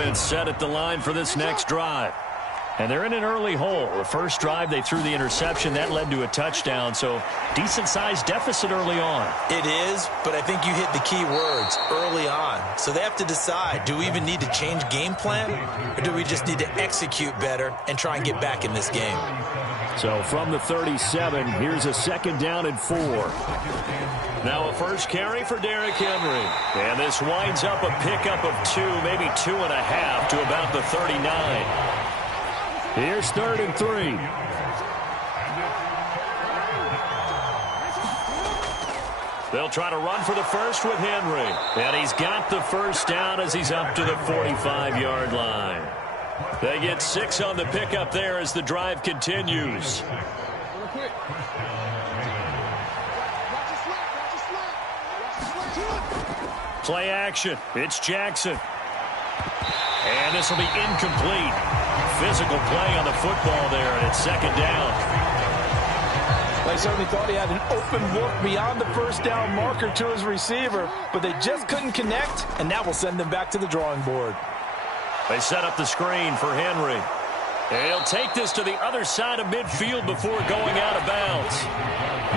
offense set at the line for this next drive. And they're in an early hole. The first drive, they threw the interception. That led to a touchdown, so decent-sized deficit early on. It is, but I think you hit the key words, early on. So they have to decide, do we even need to change game plan, or do we just need to execute better and try and get back in this game? So from the 37, here's a 2nd down and 4. Now a first carry for Derrick Henry. And this winds up a pickup of 2, maybe 2.5 to about the 39. Here's 3rd and 3. They'll try to run for the first with Henry. And he's got the first down as he's up to the 45-yard line. They get 6 on the pickup there as the drive continues. Play action. It's Jackson. And this will be incomplete. Physical play on the football there, and it's 2nd down. They certainly thought he had an open look beyond the first down marker to his receiver, but they just couldn't connect, and that will send them back to the drawing board. They set up the screen for Henry. And he'll take this to the other side of midfield before going out of bounds.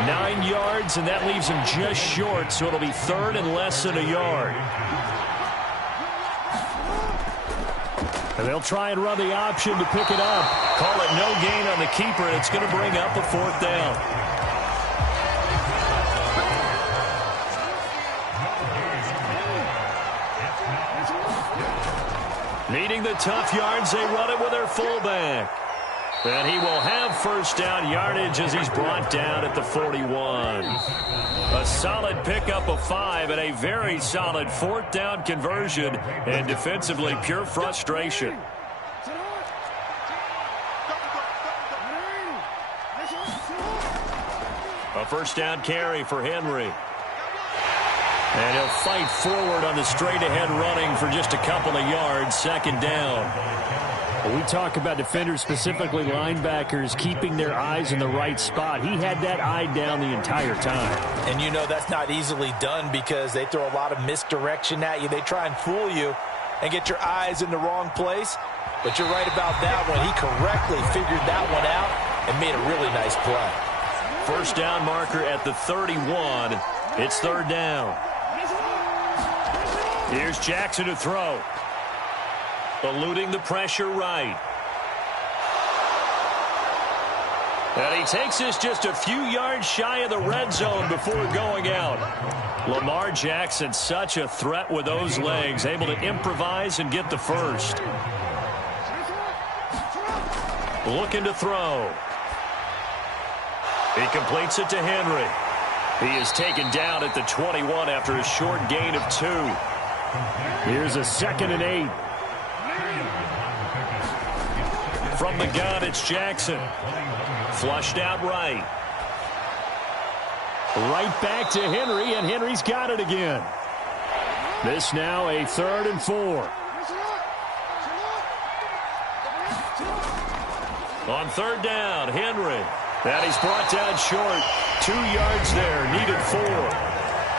9 yards, and that leaves him just short, so it'll be 3rd and less than a yard. And they'll try and run the option to pick it up. Call it no gain on the keeper, and it's going to bring up a 4th down. Needing the tough yards, they run it with their fullback. And he will have first down yardage as he's brought down at the 41. A solid pickup of 5 and a very solid 4th down conversion, and defensively pure frustration. A first down carry for Henry. And he'll fight forward on the straight-ahead running for just a couple of yards. 2nd down. When we talk about defenders, specifically linebackers, keeping their eyes in the right spot, he had that eye down the entire time. And you know that's not easily done because they throw a lot of misdirection at you. They try and fool you and get your eyes in the wrong place. But you're right about that one. He correctly figured that one out and made a really nice play. First down marker at the 31. It's 3rd down. Here's Jackson to throw. Eluding the pressure right. And he takes this just a few yards shy of the red zone before going out. Lamar Jackson, such a threat with those legs, able to improvise and get the first. Looking to throw. He completes it to Henry. He is taken down at the 21 after a short gain of 2. Here's a 2nd and 8. From the gun, it's Jackson. Flushed out right. Right back to Henry, and Henry's got it again. This now a 3rd and 4. On 3rd down, Henry. And he's brought down short. 2 yards there, needed 4.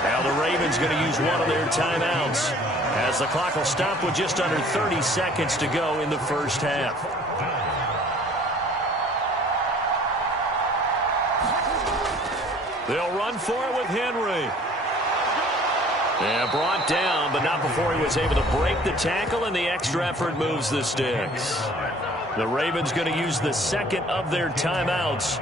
Now the Ravens going to use one of their timeouts as the clock will stop with just under 30 seconds to go in the first half. They'll run for it with Henry. And brought down, but not before he was able to break the tackle, and the extra effort moves the sticks. The Ravens going to use the 2nd of their timeouts.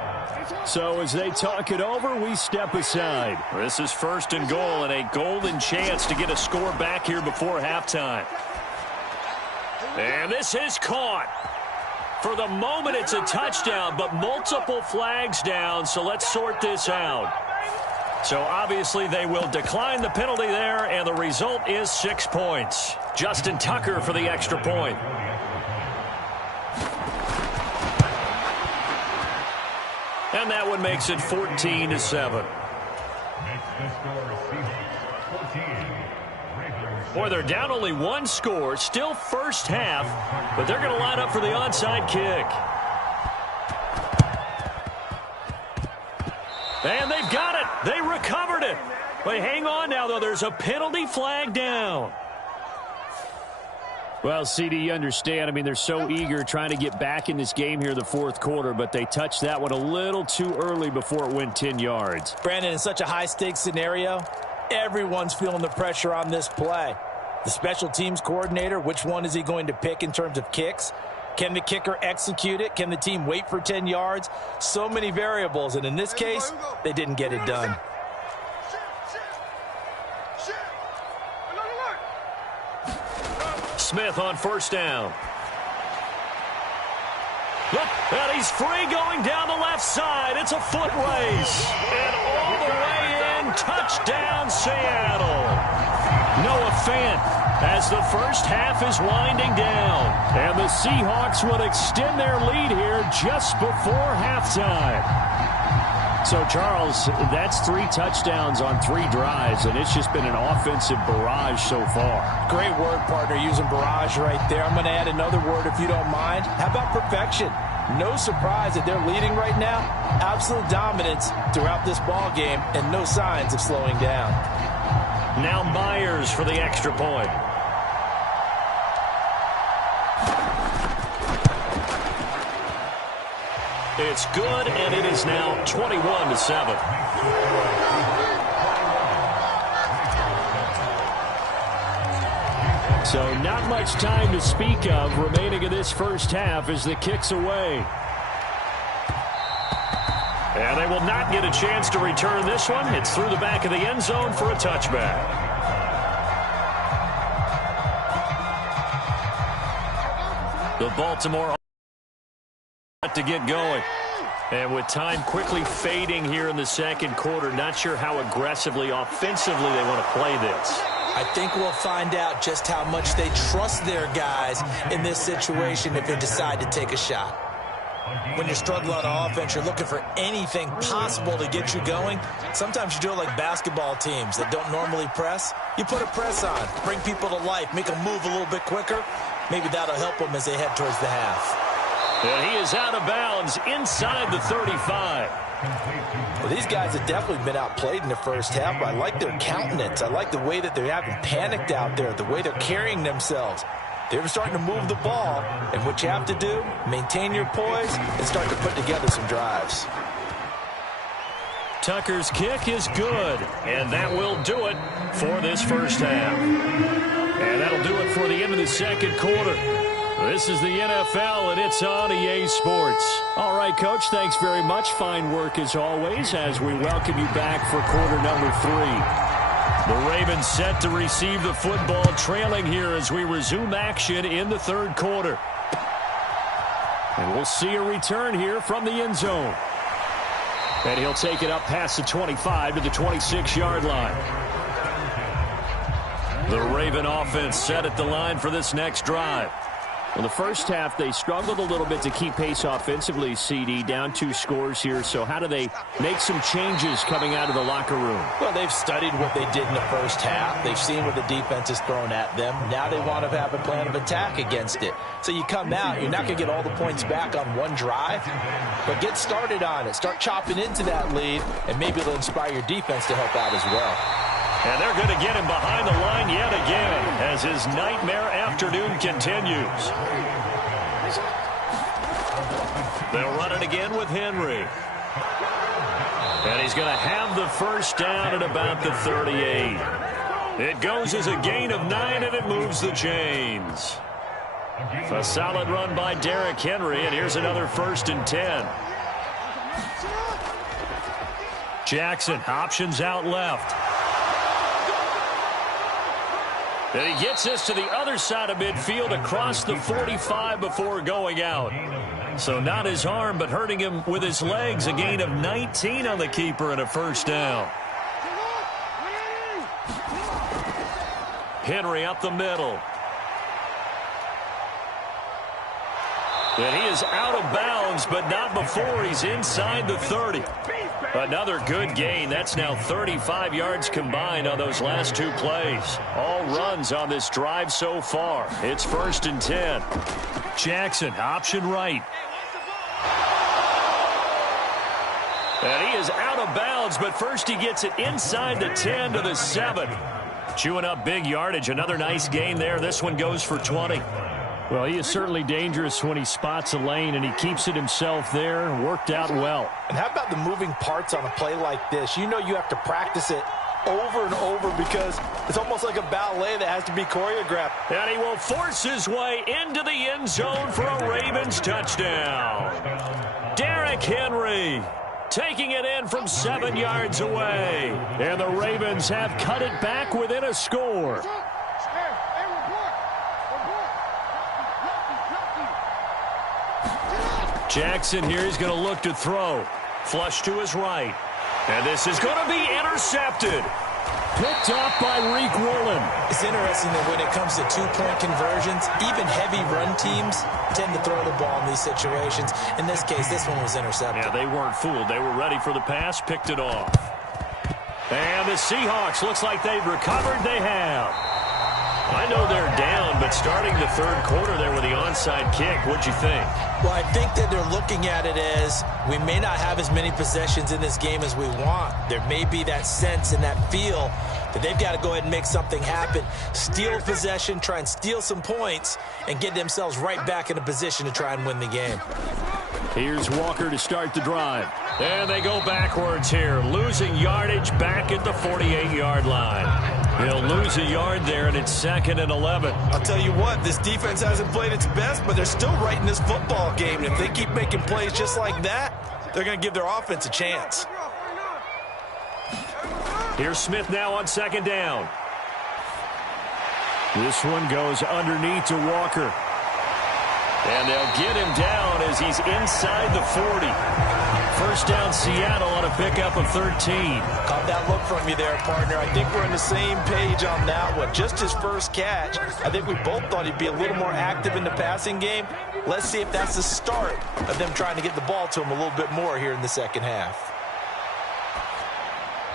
So as they talk it over, we step aside. This is 1st and goal, and a golden chance to get a score back here before halftime. And this is caught. For the moment, it's a touchdown, but multiple flags down, so let's sort this out. So obviously they will decline the penalty there, and the result is 6 points. Justt-TK for the extra point. And that one makes it 14-7. Boy, they're down only 1 score, still first half, but they're going to line up for the onside kick. And they've got it. They recovered it. But hang on now, though. There's a penalty flag down. Well, CD, you understand. I mean, they're so eager trying to get back in this game here in the fourth quarter, but they touched that one a little too early before it went 10 yards. Brandon, in such a high-stakes scenario, everyone's feeling the pressure on this play. The special teams coordinator, which one is he going to pick in terms of kicks? Can the kicker execute it? Can the team wait for 10 yards? So many variables, and in this case, they didn't get it done. Smith on first down. Look, and he's free going down the left side. It's a foot race. And all the way in, touchdown Seattle. Noah Fant as the first half is winding down. And the Seahawks will extend their lead here just before halftime. So, Charles, that's 3 touchdowns on 3 drives, and it's just been an offensive barrage so far. Great word, partner, using barrage right there. I'm going to add another word if you don't mind. How about perfection? No surprise that they're leading right now. Absolute dominance throughout this ball game, and no signs of slowing down. Now Myers for the extra point. It's good, and it is now 21-7. So not much time to speak of remaining in this first half as the kick's away. And they will not get a chance to return this one. It's through the back of the end zone for a touchback. The Baltimore to get going. And with time quickly fading here in the second quarter, not sure how aggressively, offensively they want to play this. I think we'll find out just how much they trust their guys in this situation if they decide to take a shot. When you're struggling on offense, you're looking for anything possible to get you going. Sometimes you do it like basketball teams that don't normally press. You put a press on, bring people to life, make them move a little bit quicker. Maybe that'll help them as they head towards the half. And he is out of bounds inside the 35. Well, these guys have definitely been outplayed in the first half, but I like their countenance. I like the way that they haven't panicked out there, the way they're carrying themselves. They're starting to move the ball, and what you have to do, maintain your poise and start to put together some drives. Tucker's kick is good, and that will do it for this first half. And that'll do it for the end of the second quarter. This is the NFL, and it's on EA Sports. All right, Coach, thanks very much. Fine work as always as we welcome you back for quarter number 3. The Ravens set to receive the football, trailing here as we resume action in the third quarter. And we'll see a return here from the end zone. And he'll take it up past the 25 to the 26-yard line. The Raven offense set at the line for this next drive. In the first half, they struggled a little bit to keep pace offensively, CD, down 2 scores here. So how do they make some changes coming out of the locker room? Well, they've studied what they did in the first half. They've seen what the defense is throwing at them. Now they want to have a plan of attack against it. So you come out, you're not going to get all the points back on one drive, but get started on it. Start chopping into that lead, and maybe it'll inspire your defense to help out as well. And they're going to get him behind the line yet again as his nightmare afternoon continues. They'll run it again with Henry. And he's going to have the first down at about the 38. It goes as a gain of 9, and it moves the chains. A solid run by Derrick Henry, and here's another 1st and 10. Jackson options out left. And he gets us to the other side of midfield across the 45 before going out. So not his arm, but hurting him with his legs. A gain of 19 on the keeper and a first down. Henry up the middle. And he is out of bounds, but not before he's inside the 30. Another good gain. That's now 35 yards combined on those last 2 plays. All runs on this drive so far. It's 1st and 10. Jackson, option right. And he is out of bounds, but first he gets it inside the 10 to the 7. Chewing up big yardage. Another nice gain there. This one goes for 20. Well, he is certainly dangerous when he spots a lane, and he keeps it himself there. Worked out well. And how about the moving parts on a play like this? You know you have to practice it over and over because it's almost like a ballet that has to be choreographed. And he will force his way into the end zone for a Ravens touchdown. Derrick Henry taking it in from 7 yards away. And the Ravens have cut it back within a score. Jackson here is going to look to throw. Flush to his right. And this is going to be intercepted. Picked off by Reek Woolen. It's interesting that when it comes to two-point conversions, even heavy run teams tend to throw the ball in these situations. In this case, this one was intercepted. Yeah, they weren't fooled. They were ready for the pass, picked it off. And the Seahawks, looks like they've recovered. They have. I know they're down, but starting the third quarter there with the onside kick, what'd you think? Well, I think that they're looking at it as we may not have as many possessions in this game as we want. There may be that sense and that feel that they've got to go ahead and make something happen. Steal possession, try and steal some points, and get themselves right back in a position to try and win the game. Here's Walker to start the drive. And they go backwards here, losing yardage back at the 48-yard line. He'll lose a yard there, and it's 2nd and 11. I'll tell you what, this defense hasn't played its best, but they're still right in this football game. And if they keep making plays just like that, they're going to give their offense a chance. Here's Smith now on 2nd down. This one goes underneath to Walker. And they'll get him down as he's inside the 40. First down, Seattle on a pickup of 13. Caught that look from you there, partner. I think we're on the same page on that one. Just his first catch. I think we both thought he'd be a little more active in the passing game. Let's see if that's the start of them trying to get the ball to him a little bit more here in the second half.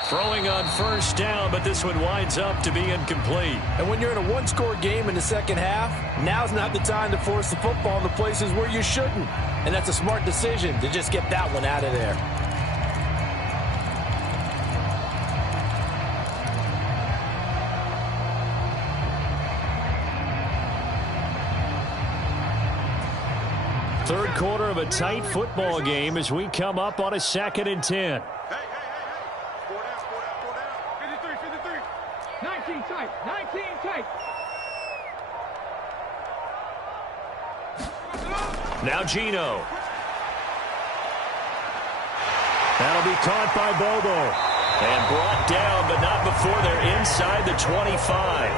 Throwing on first down, but this one winds up to be incomplete. And when you're in a one-score game in the second half, now's not the time to force the football in the places where you shouldn't. And that's a smart decision to just get that one out of there. Third quarter of a tight football game as we come up on a 2nd and 10. 19 tight, 19 tight. Now Geno. That'll be caught by Bobo. And brought down, but not before they're inside the 25.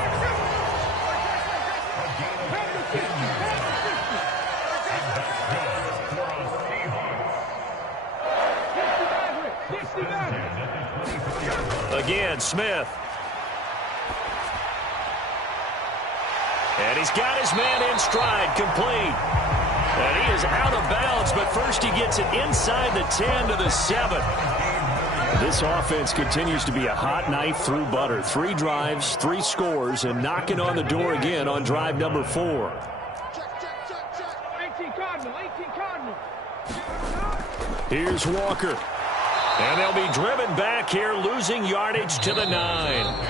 Again, Smith. And he's got his man in stride, complete. And he is out of bounds, but first he gets it inside the 10 to the 7. This offense continues to be a hot knife through butter. 3 drives, 3 scores, and knocking on the door again on drive number 4. 18 Cardinal, 18 Cardinal. Here's Walker. And they'll be driven back here, losing yardage to the 9.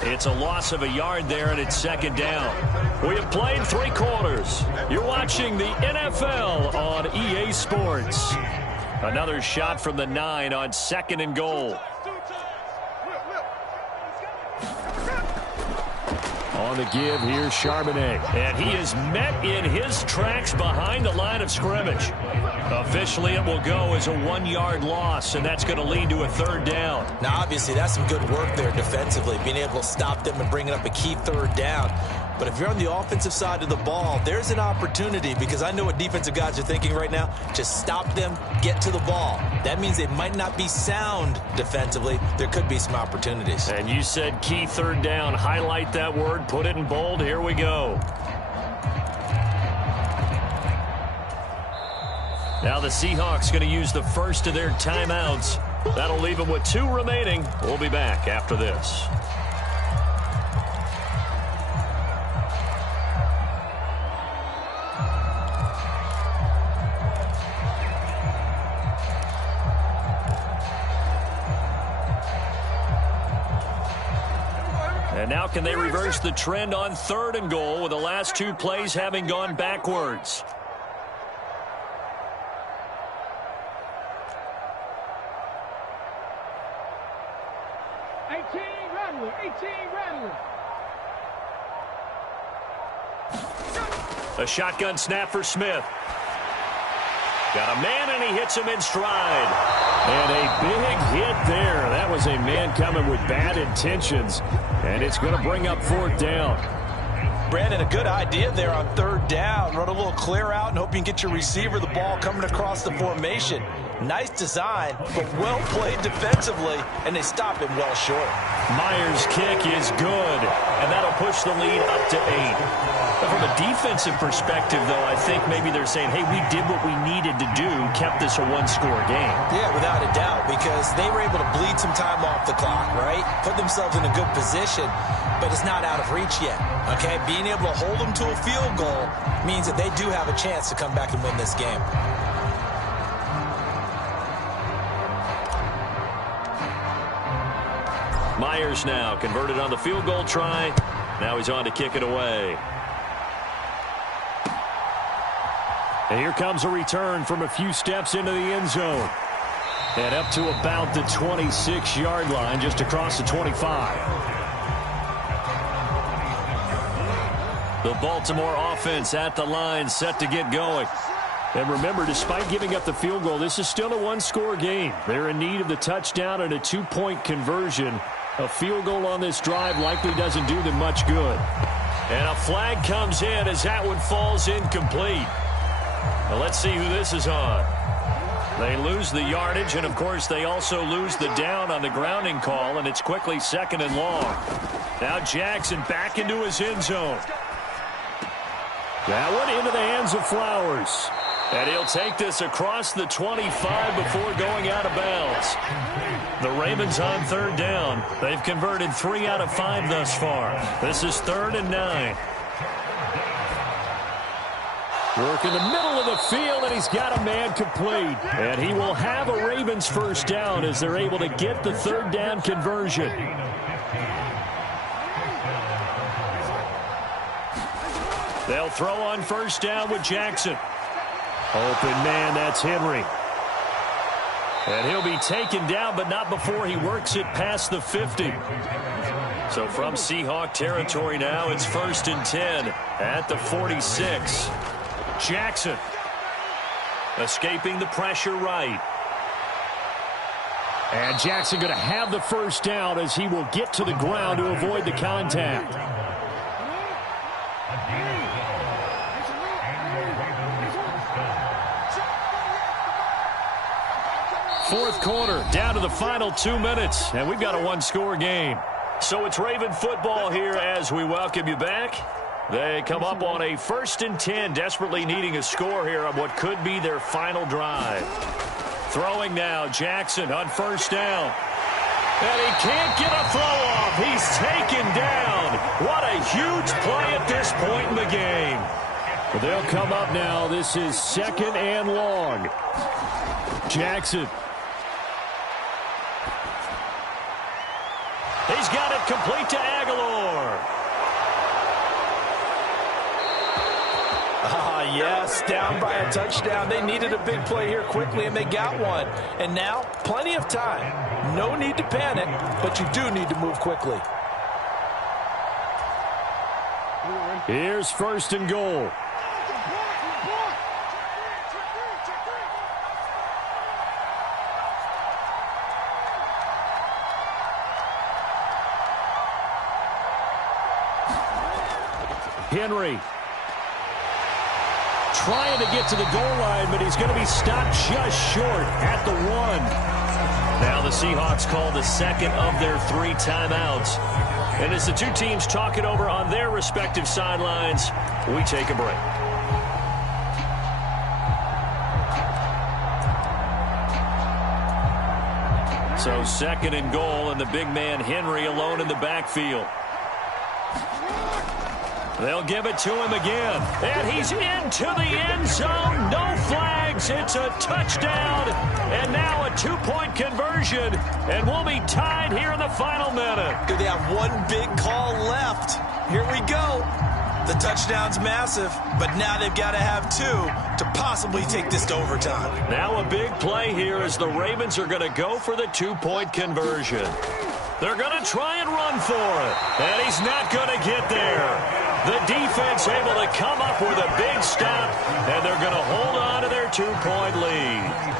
It's a loss of a yard there, and it's 2nd down. We have played 3 quarters. You're watching the NFL on EA Sports. Another shot from the 9 on 2nd and goal. On the give, here's Charbonnet. And he is met in his tracks behind the line of scrimmage. Officially, it will go as a 1-yard loss, and that's going to lead to a 3rd down. Now, obviously, that's some good work there defensively, being able to stop them and bringing up a key 3rd down. But if you're on the offensive side of the ball, there's an opportunity, because I know what defensive guys are thinking right now. Just stop them, get to the ball. That means they might not be sound defensively. There could be some opportunities. And you said key 3rd down. Highlight that word, put it in bold. Here we go. Now the Seahawks going to use the first of their timeouts. That'll leave them with 2 remaining. We'll be back after this. And now can they reverse the trend on 3rd and goal with the last 2 plays having gone backwards? A shotgun snap for Smith. Got a man, and he hits him in stride. And a big hit there. That was a man coming with bad intentions, and it's going to bring up 4th down. Brandon, a good idea there on 3rd down. Run a little clear out and hope you can get your receiver the ball coming across the formation. Nice design, but well played defensively, and they stop him well short. Myers' kick is good, and that'll push the lead up to 8. But from a defensive perspective, though, I think maybe they're saying, hey, we did what we needed to do, kept this a 1-score game. Yeah, without a doubt, because they were able to bleed some time off the clock, right? Put themselves in a good position, but it's not out of reach yet, okay? Being able to hold them to a field goal means that they do have a chance to come back and win this game. Myers now converted on the field goal try. Now he's on to kick it away. And here comes a return from a few steps into the end zone. And up to about the 26-yard line, just across the 25. The Baltimore offense at the line, set to get going. And remember, despite giving up the field goal, this is still a 1-score game. They're in need of the touchdown and a 2-point conversion. A field goal on this drive likely doesn't do them much good. And a flag comes in as that one falls incomplete. Now let's see who this is on. They lose the yardage, and of course they also lose the down on the grounding call, and it's quickly 2nd and long. Now Jackson back into his end zone. That one into the hands of Flowers. And he'll take this across the 25 before going out of bounds. The Ravens on 3rd down. They've converted 3 out of 5 thus far. This is 3rd and 9. Work in the middle of the field, and he's got a man complete. And he will have a Ravens 1st down as they're able to get the 3rd down conversion. They'll throw on 1st down with Jackson. Open man, that's Henry. And he'll be taken down, but not before he works it past the 50. So from Seahawk territory now, it's 1st and 10 at the 46. Jackson escaping the pressure right. And Jackson going to have the 1st down as he will get to the ground to avoid the contact. Fourth quarter, down to the final 2 minutes, and we've got a 1-score game. So it's Raven football here as we welcome you back. They come up on a 1st and 10, desperately needing a score here on what could be their final drive. Throwing now, Jackson on 1st down. And he can't get a throw off. He's taken down. What a huge play at this point in the game. Well, they'll come up now. This is 2nd and long. Jackson. He's got it complete to Aguilar. Yes, down by a touchdown. They needed a big play here quickly, and they got one. And now, plenty of time. No need to panic, but you do need to move quickly. Here's 1st and goal. Henry trying to get to the goal line, but he's going to be stopped just short at the 1. Now the Seahawks call the 2nd of their 3 timeouts. And as the two teams talk it over on their respective sidelines, we take a break. So 2nd and goal, and the big man Henry alone in the backfield. They'll give it to him again. And he's into the end zone. No flags. It's a touchdown. And now a two-point conversion. And we'll be tied here in the final minute. They have one big call left. Here we go. The touchdown's massive, but now they've got to have two to possibly take this to overtime. Now a big play here as the Ravens are going to go for the two-point conversion. They're going to try and run for it. And he's not going to get there. The defense able to come up with a big stop, and they're going to hold on to their two-point lead.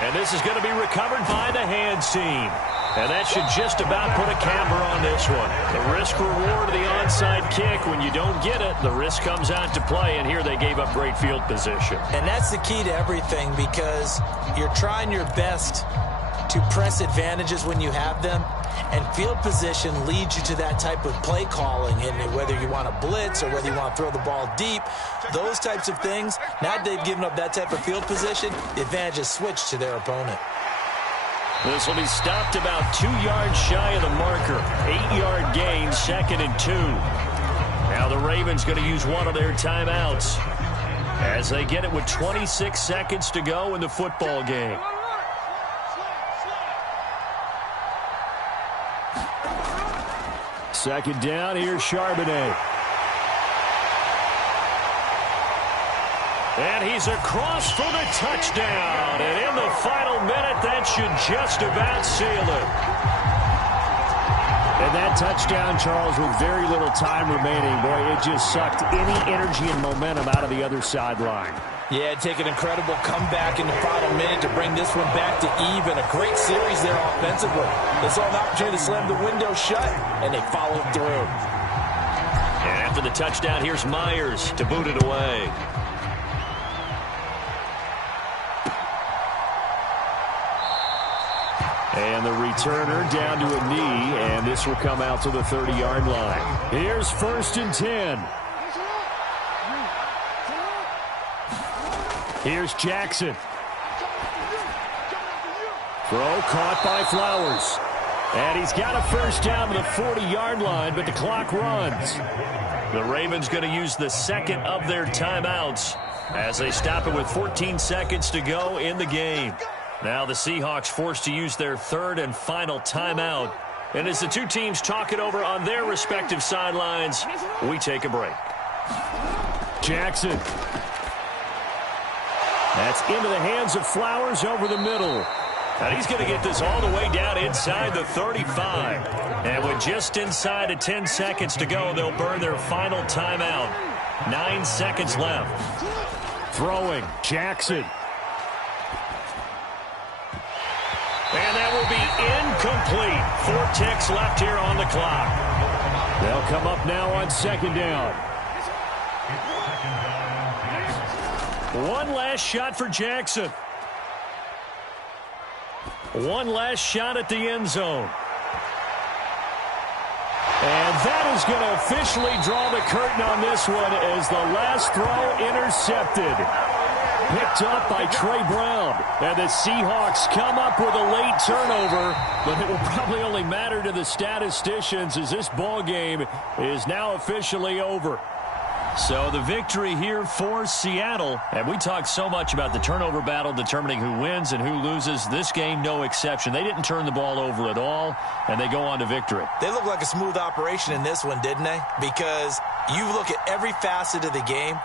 And this is going to be recovered by the hands team. And that should just about put a camber on this one. The risk-reward of the onside kick, when you don't get it, the risk comes out to play, and here they gave up great field position. And that's the key to everything, because you're trying your best to press advantages when you have them, and field position leads you to that type of play calling, and whether you want to blitz or whether you want to throw the ball deep, those types of things. Now that they've given up that type of field position, the advantage is switched to their opponent. This will be stopped about 2 yards shy of the marker. 8-yard gain, 2nd and 2. Now the Ravens going to use one of their timeouts as they get it with 26 seconds to go in the football game. Second down, here's Charbonnet. And he's across for the touchdown. And in the final minute, that should just about seal it. And that touchdown, Charles, with very little time remaining. Boy, it just sucked any energy and momentum out of the other sideline. Yeah, take an incredible comeback in the final minute to bring this one back to even. A great series there offensively. They saw an opportunity to slam the window shut, and they followed through. And after the touchdown, here's Myers to boot it away. And the returner down to a knee, and this will come out to the 30-yard line. Here's 1st and 10. Here's Jackson. Throw caught by Flowers. And he's got a first down to the 40-yard line, but the clock runs. The Ravens going to use the second of their timeouts as they stop it with 14 seconds to go in the game. Now the Seahawks forced to use their third and final timeout. And as the two teams talk it over on their respective sidelines, we take a break. Jackson. That's into the hands of Flowers over the middle. And he's going to get this all the way down inside the 35. And with just inside of 10 seconds to go, they'll burn their final timeout. 9 seconds left. Throwing, Jackson. And that will be incomplete. 4 ticks left here on the clock. They'll come up now on 2nd down. One last shot for Jackson. One last shot at the end zone. And that is going to officially draw the curtain on this one as the last throw intercepted. Picked up by Trey Brown. And the Seahawks come up with a late turnover, but it will probably only matter to the statisticians as this ball game is now officially over. So the victory here for Seattle. And we talked so much about the turnover battle determining who wins and who loses. This game, no exception. They didn't turn the ball over at all, and they go on to victory. They look like a smooth operation in this one, didn't they? Because you look at every facet of the game,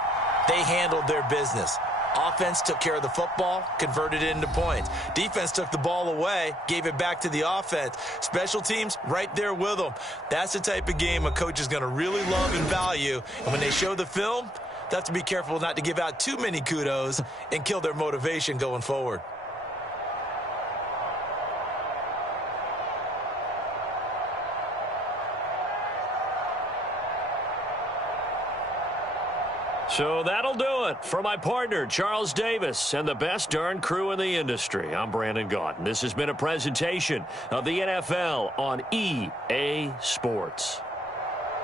they handled their business. Offense took care of the football, converted it into points. Defense took the ball away, gave it back to the offense. Special teams, right there with them. That's the type of game a coach is going to really love and value. And when they show the film, they have to be careful not to give out too many kudos and kill their motivation going forward. So that'll do it for my partner, Charles Davis, and the best darn crew in the industry. I'm Brandon Gaudin. This has been a presentation of the NFL on EA Sports.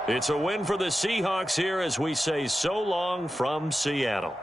It's a win for the Seahawks here as we say so long from Seattle.